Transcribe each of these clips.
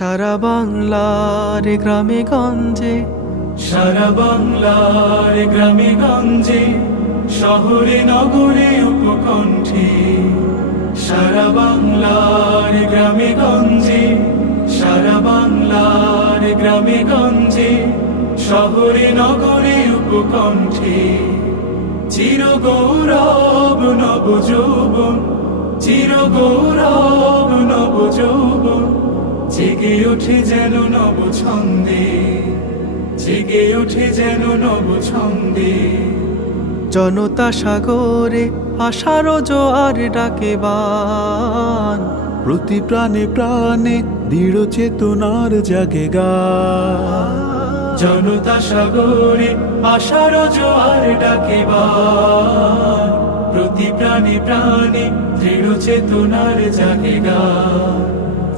সারা বাংলার গ্রামে গঞ্জে, সারা বাংলার গ্রামে গঞ্জে, শহরে নগরে উপকণ্ঠে। সারা বাংলার গ্রামে গঞ্জে, সারা বাংলার গ্রামে গঞ্জে, শহরে নগরে উপকণ্ঠে। চির গৌরব নব যৌবন, চির গৌরব নব যৌবন, জেগে ওঠে যেন নব ছন্দে, জেগে ওঠে যেন নব ছন্দে। জনতা সাগরে আশার জোয়ার ডাকে বান, প্রতি প্রাণে প্রাণে দৃঢ় চেতনার জাগে গান। জনতা সাগরে আশার জোয়ার ডাকে বান, প্রতি প্রাণে প্রাণে দৃঢ় চেতনার জাগে গান,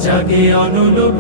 জাগে অনলোক।